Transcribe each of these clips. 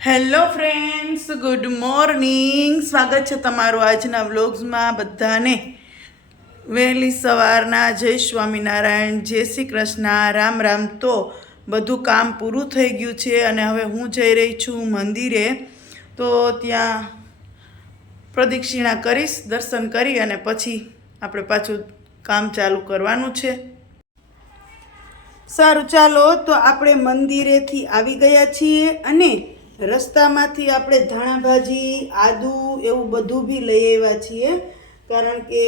Hello friends, good morning. સ્વાગત છે તમારું આજના વ્લોગ્સમાં. બધાને વહેલી સવારના જય સ્વામિનારાયણ, જય શ્રી કૃષ્ણ, રામ રામ. તો બધું કામ પૂરું થઈ ગયું છે અને હવે હું જઈ રહી છું મંદિરે. તો ત્યાં પ્રદક્ષિણા કરીશ, દર્શન કરી અને પછી આપણે પાછું કામ ચાલુ કરવાનું છે. સારું, ચાલો તો આપણે મંદિરેથી આવી ગયા છીએ અને રસ્તામાંથી આપણે ધાણા ભાજી, આદુ એવું બધું બી લઈ આવ્યા છીએ. કારણ કે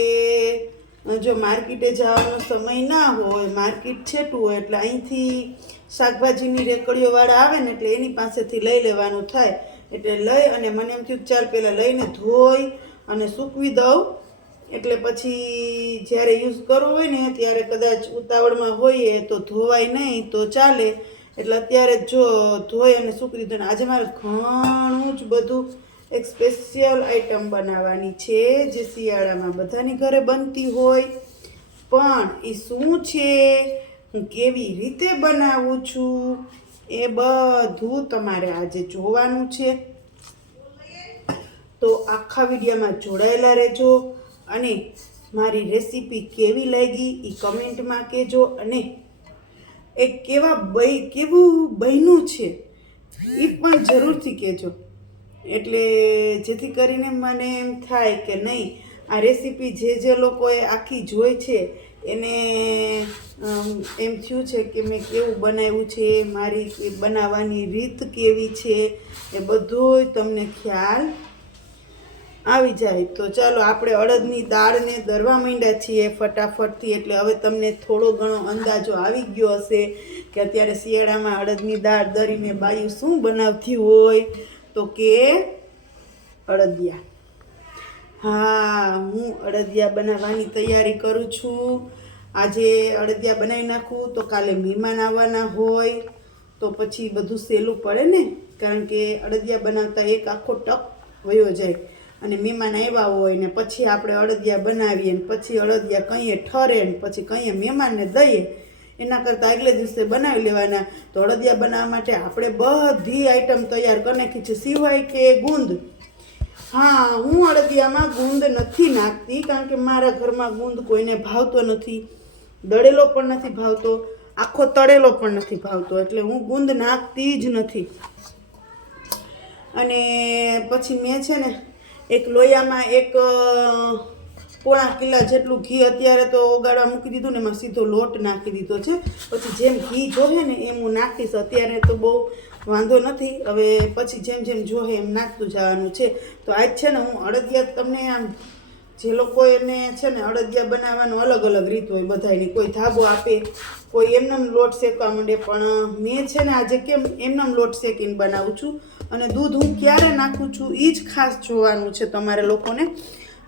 જો માર્કેટે જવાનો સમય ના હોય, માર્કેટ છેટું હોય, એટલે અહીંથી શાકભાજીની રેકડીઓવાળા આવે ને એટલે એની પાસેથી લઈ લેવાનું થાય. એટલે લઈ અને મને એમ થયું ચાલ પહેલાં લઈને ધોઈ અને સૂકવી દઉં, એટલે પછી જ્યારે યુઝ કરવો હોય ને ત્યારે કદાચ ઉતાવળમાં હોઈએ તો ધોવાય નહીં તો ચાલે. એટલે અત્યારે જો ધોઈ અને સૂકવી દીધું. આજે મારે ઘણું જ બધું એક સ્પેશિયલ આઈટમ બનાવવાની છે જે શિયાળામાં બધાની ઘરે બનતી હોય. પણ એ શું છે, હું કેવી રીતે બનાવું છું, એ બધું તમારે આજે જોવાનું છે. તો આખા વિડીયોમાં જોડાયેલા રહેજો અને મારી રેસીપી કેવી લાગી એ કમેન્ટમાં કહેજો અને એ કેવું બન્યું છે એ પણ જરૂરથી કહેજો. એટલે જેથી કરીને મને એમ થાય કે નહીં, આ રેસીપી જે લોકોએ આખી જોઈ છે એને એમ થયું છે કે મેં કેવું બનાવ્યું છે, મારી બનાવવાની રીત કેવી છે, એ બધું તમને ખ્યાલ આવી જાય. તો ચાલો આપણે અડદની દાળને દરવા માંડ્યા છીએ ફટાફટથી. એટલે હવે તમને થોડો ઘણો અંદાજો આવી ગયો હશે કે અત્યારે શિયાળામાં અડદની દાળ દરીને બાયું શું બનાવતી હોય, તો કે અડદિયા. હા, હું અડદિયા બનાવવાની તૈયારી કરું છું. આજે અડદિયા બનાવી નાખું તો કાલે મહેમાન આવવાના હોય તો પછી બધું સહેલું પડે ને. કારણ કે અડદિયા બનાવતા એક આખો ટક વયો જાય અને મહેમાન આવ્યા હોય ને પછી આપણે અડદિયા બનાવીએ ને પછી અડદિયા કંઈએ ઠરે ને પછી કંઈએ મહેમાનને દઈએ, એના કરતાં આગલે દિવસે બનાવી લેવાના. તો અડદિયા બનાવવા માટે આપણે બધી આઈટમ તૈયાર કરી નાખી છે, સિવાય કે ગુંદ. હા, હું અડદિયામાં ગુંદ નથી નાખતી કારણ કે મારા ઘરમાં ગુંદ કોઈને ભાવતો નથી, દળેલો પણ નથી ભાવતો, આખો તળેલો પણ નથી ભાવતો, એટલે હું ગુંદ નાખતી જ નથી. અને પછી મેં છે ને એક લોયામાં એક પોણા કિલા જેટલું ઘી અત્યારે તો ઓગાળવા મૂકી દીધું ને એમાં સીધો લોટ નાખી દીધો છે. પછી જેમ ઘી જોહે ને એમ હું નાખીશ. અત્યારે તો બહુ વાંધો નથી, હવે પછી જેમ જોહે એમ નાખતું જવાનું છે. તો આજ છે ને હું અડદિયા તમને આમ જે લોકો એને છે ને અડદિયા બનાવવાનું અલગ અલગ રીત હોય બધાની. કોઈ ધાબો આપે, કોઈ એમનેમ લોટ શેકવા માંડે, પણ મેં છે ને આજે કેમ એમનેમ લોટ શેકીને બનાવું છું. અને દૂધ હું ક્યારે નાખું છું એ જ ખાસ જોવાનું છે તમારે લોકોને.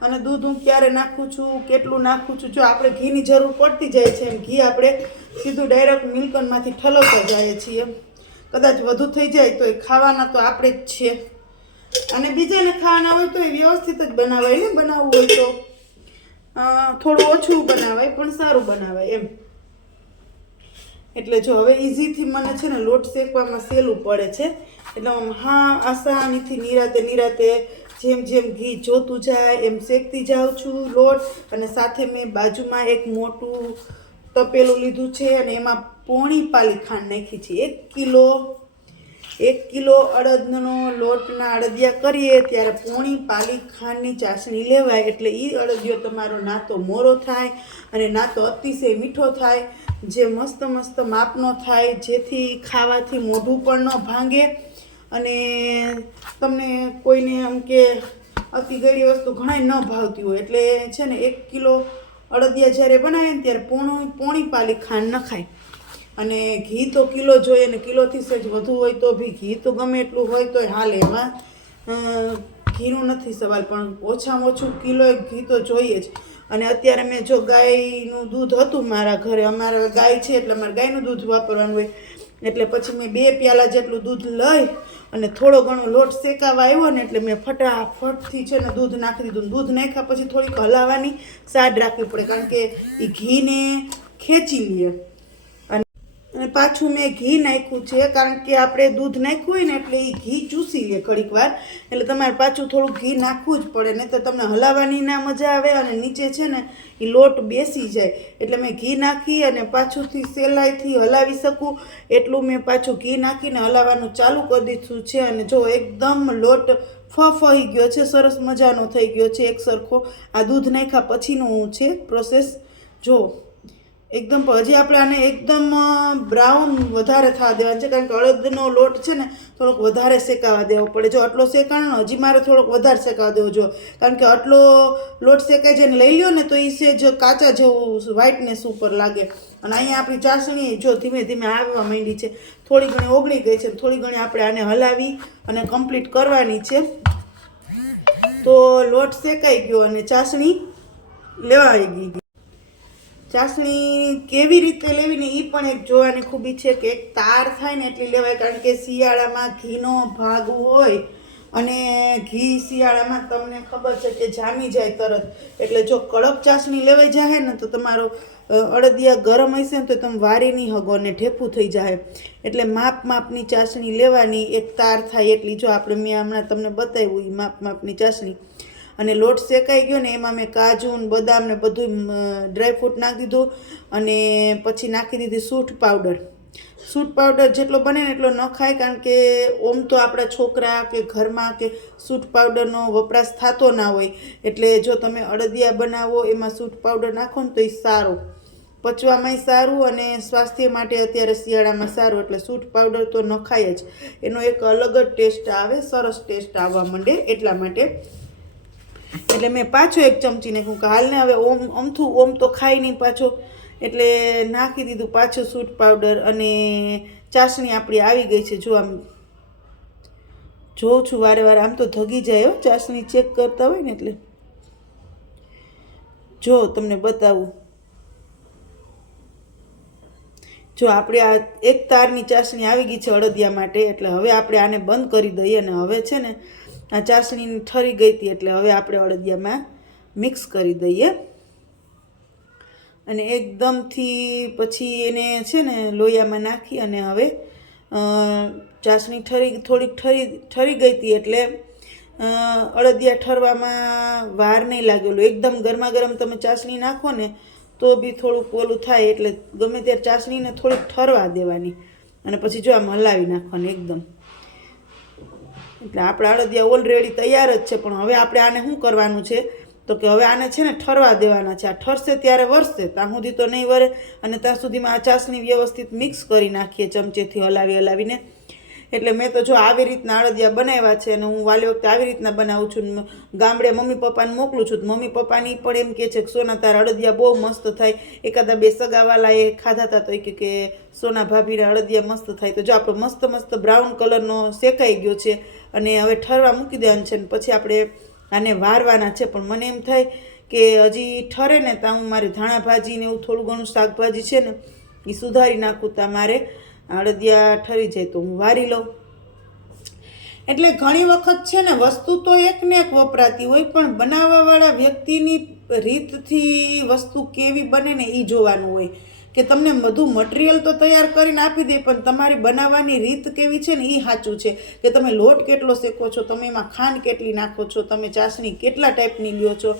અને દૂધ હું ક્યારે નાખું છું, કેટલું નાખું છું, જો આપણે ઘીની જરૂર પડતી જાય છે એમ ઘી આપણે સીધું ડાયરેક્ટ મિલ્કનમાંથી ઠલવતા જઈએ છીએ. કદાચ વધુ થઈ જાય તો એ ખાવાના તો આપણે જ છીએ અને બીજાને ખાવાના હોય તો એ વ્યવસ્થિત જ બનાવાય ને. બનાવવું હોય તો થોડું ઓછું બનાવાય પણ સારું બનાવાય એમ. એટલે જો હવે ઇઝીથી મને છે ને લોટ શેકવામાં સહેલું પડે છે. એટલે હું આસાનીથી નિરાતે જેમ ઘી જોતું જાય એમ શેકતી જાઉં છું લોટ. અને સાથે મેં બાજુમાં એક મોટું તપેલું લીધું છે અને એમાં પોણી પાલી ખાંડ નાખી છે. 1 કિલો અડદનો લોટના અડદિયા કરીએ ત્યારે પોણી પાલી ખાંડની ચાસણી લેવાય. એટલે એ અડદિયો તમારો ના તો મોરો થાય અને ના તો અતિશય મીઠો થાય, જે મસ્ત માપનો થાય, જેથી ખાવાથી મોઢું પણ ન ભાંગે અને તમને કોઈને એમ કે અતિ ગળી વસ્તુ ઘણાય ન ભાવતી હોય. એટલે છે ને 1 કિલો અડદિયા જ્યારે બનાવે ને ત્યારે પોણી પાલી ખાંડ નખાય. અને ઘી તો કિલો જોઈએ ને કિલોથી સહેજ વધુ હોય તો બી ઘી તો ગમે એટલું હોય તોય હાલે, એમાં ઘીનું નથી સવાલ, પણ ઓછામાં ઓછું કિલો ઘી તો જોઈએ જ. અને અત્યારે મેં જો ગાયનું દૂધ હતું મારા ઘરે, અમારા ગાય છે એટલે અમારે ગાયનું દૂધ વાપરવાનું હોય. એટલે પછી મેં 2 પ્યાલા જેટલું દૂધ લઈ અને થોડો ઘણો લોટ શેકાવા આવ્યો ને એટલે મેં ફટાફટથી છે ને દૂધ નાખી દીધું. દૂધ નાખ્યા પછી થોડીક હલાવવાની સાડ રાખવી પડે કારણ કે એ ઘીને ખેંચી લે. અને પાછું મેં ઘી નાખ્યું છે, કારણ કે આપણે દૂધ નાખ્યું હોય ને એટલે એ ઘી ચૂસી લે ઘડીક વાર, એટલે તમારે પાછું થોડું ઘી નાખવું જ પડે, નહીં તો તમને હલાવવાની ના મજા આવે અને નીચે છે ને એ લોટ બેસી જાય. એટલે મેં ઘી નાખી અને પાછુંથી સહેલાઈથી હલાવી શકું એટલું મેં પાછું ઘી નાખીને હલાવવાનું ચાલુ કરી દીધું છે. અને જો એકદમ લોટ ફફઈ ગયો છે, સરસ મજાનો થઈ ગયો છે એક સરખો. આ દૂધ નાખ્યા પછીનું છે પ્રોસેસ. જો એકદમ હજી આપણે આને એકદમ બ્રાઉન વધારે થવા દેવાનું છે, કારણ કે અડદનો લોટ છે ને થોડોક વધારે શેકાવા દેવો પડે. જો આટલો શેકાણો હજી મારે થોડોક વધારે શેકાવા દેવો જો, કારણ કે આટલો લોટ શેકાઈ જઈને લઈ લ્યો ને તો એ સેજ કાચા જેવું વ્હાઇટનેસ ઉપર લાગે. અને અહીંયા આપણી ચાસણી જો ધીમે ધીમે આવવા માંડી છે, થોડી ઘણી ઓગળી ગઈ છે, થોડી ઘણી આપણે આને હલાવી અને કમ્પ્લીટ કરવાની છે. તો લોટ શેકાઈ ગયો અને ચાસણી લેવાઈ ગઈ. ચાસણી કેવી રીતે લેવી ને એ પણ એક જોવાની ખૂબી છે કે એક તાર થાય ને એટલી લેવાય, કારણ કે શિયાળામાં ઘીનો ભાગ હોય અને ઘી શિયાળામાં તમને ખબર છે કે જામી જાય તરત. એટલે જો કડક ચાસણી લેવાઈ જાય ને તો તમારો અડદિયા ગરમ હશે ને તો તમે વારી નહીં હગો ને ઢેફું થઈ જાય. એટલે માપની ચાસણી લેવાની, એક તાર થાય એટલી. જો આપણે મેં હમણાં તમને બતાવ્યું એ માપની ચાસણી. અને લોટ શેકાઈ ગયો ને એમાં મેં કાજુ ને બદામ ને બધું ડ્રાયફ્રૂટ નાખી દીધું અને પછી નાખી દીધી સૂંઠ પાવડર. સૂંઠ પાવડર જેટલો બને ને એટલો ન ખાય, કારણ કે ઓમ તો આપણા છોકરા કે ઘરમાં કે સૂંઠ પાવડરનો વપરાશ થતો ના હોય. એટલે જો તમે અડદિયા બનાવો એમાં સૂંઠ પાવડર નાખો ને તો એ સારું, પચવામાંય સારું અને સ્વાસ્થ્ય માટે અત્યારે શિયાળામાં સારું. એટલે સૂંઠ પાવડર તો ન ખાય જ, એનો એક અલગ જ ટેસ્ટ આવે, સરસ ટેસ્ટ આવવા માંડે એટલા માટે. એટલે મેં પાછો એક ચમચી નાખ્યું કે હાલને હવે ઓમ તો ખાઈ નહીં પાછો, એટલે નાખી દીધું પાછું સૂંઠ પાવડર. અને ચાસણી આપણી આવી ગઈ છે. જો આમ જોઉં છું વારે વારે, આમ તો ધગી જાય ચાસણી ચેક કરતા હોય ને, એટલે જો તમને બતાવું. જો આપણે આ એક તારની ચાસણી આવી ગઈ છે અડદિયા માટે. એટલે હવે આપણે આને બંધ કરી દઈએ અને હવે છે ને આ ચાસણી ઠરી ગઈ હતી એટલે હવે આપણે અડદિયામાં મિક્સ કરી દઈએ. અને એકદમથી પછી એને છે ને લોયામાં નાખી અને હવે ચાસણી થોડીક ઠરી ગઈ હતી એટલે અડદિયા ઠરવામાં વાર નહીં લાગેલું. એકદમ ગરમા ગરમ તમે ચાસણી નાખો ને તો બી થોડુંક ઓલું થાય, એટલે ગમે ત્યારે ચાસણીને થોડીક ઠરવા દેવાની અને પછી જો આમ હલાવી નાખવાની એકદમ. એટલે આપણા અડદિયા ઓલરેડી તૈયાર જ છે, પણ હવે આપણે આને શું કરવાનું છે તો કે હવે આને છે ને ઠરવા દેવાના છે. આ ઠરશે ત્યારે વરસે, ત્યાં સુધી તો નહીં વરે. અને ત્યાં સુધીમાં આ ચાસણી વ્યવસ્થિત મિક્સ કરી નાખીએ ચમચેથી હલાવીને. એટલે મેં તો જો આવી રીતના અડદિયા બનાવ્યા છે અને હું વાલી વખતે આવી રીતના બનાવું છું. ગામડે મમ્મી પપ્પાને મોકલું છું, મમ્મી પપ્પાની પણ એમ કહે છે કે સોના તારા અડદિયા બહુ મસ્ત થાય. એકાદા બે સગાવાલા એ ખાધા હતા તો એ કે સોના ભાભીના અડદિયા મસ્ત થાય. તો જો આપણો મસ્ત બ્રાઉન કલરનો શેકાઈ ગયો છે અને હવે ઠરવા મૂકી દેવાનું છે. પછી આપણે આને વારવાના છે, પણ મને એમ થાય કે હજી ઠરે ને ત્યાં હું મારે ધાણા ભાજી ને એવું થોડું ઘણું શાકભાજી છે ને એ સુધારી નાખું, ત્યાં મારે અડદિયા ઠરી જાય તો હું વારી લઉં. એટલે ઘણી વખત છે ને વસ્તુ તો એક ને એક વપરાતી હોય, પણ બનાવવાવાળા વ્યક્તિની રીતથી વસ્તુ કેવી બને ને એ જોવાનું હોય. કે તમને બધું મટીરિયલ તો તૈયાર કરીને આપી દે, પણ તમારી બનાવવાની રીત કેવી છે ને એ સાચું છે. કે તમે લોટ કેટલો શેકો છો, તમે એમાં ખાંડ કેટલી નાખો છો, તમે ચાસણી કેટલા ટાઈપની લ્યો છો.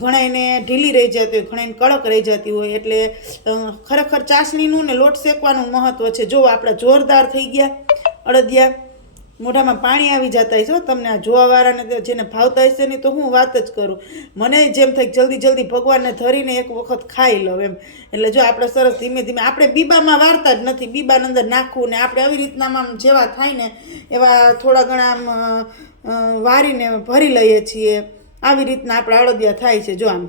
ઘણાને ઢીલી રહી જતી હોય, ઘણાને કડક રહી જતી હોય. એટલે ખરેખર ચાસણીનું ને લોટ શેકવાનું મહત્ત્વ છે. જો આપણા જોરદાર થઈ ગયા અડદિયા, મોઢામાં પાણી આવી જતા હશે તમને. આ જોવાવાળાને જેને ભાવતા હશે નહીં તો હું વાત જ કરું. મને જેમ થાય જલ્દી ભગવાનને ધરીને એક વખત ખાઈ લઉં એમ. એટલે જો આપણે સરસ ધીમે ધીમે, આપણે બીબામાં વારતા જ નથી, બીબાની અંદર નાખવું ને આપણે આવી રીતનામાં આમ જેવા થાય ને એવા થોડા ઘણા આમ વારીને ભરી લઈએ છીએ. આવી રીતના આપણા અડદિયા થાય છે. જો આમ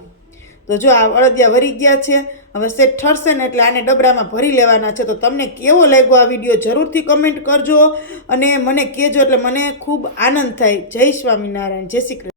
તો જો આ અડદિયા વરી ગયા છે. હવે સેટ ઠરશે ને એટલે આને ડબરામાં ભરી લેવાના છે. તો તમને કેવો લાગ્યો આ વિડીયો જરૂરથી કમેન્ટ કરજો અને મને કહેજો, એટલે મને ખૂબ આનંદ થાય. જય સ્વામિનારાયણ, જય શ્રી કૃષ્ણ.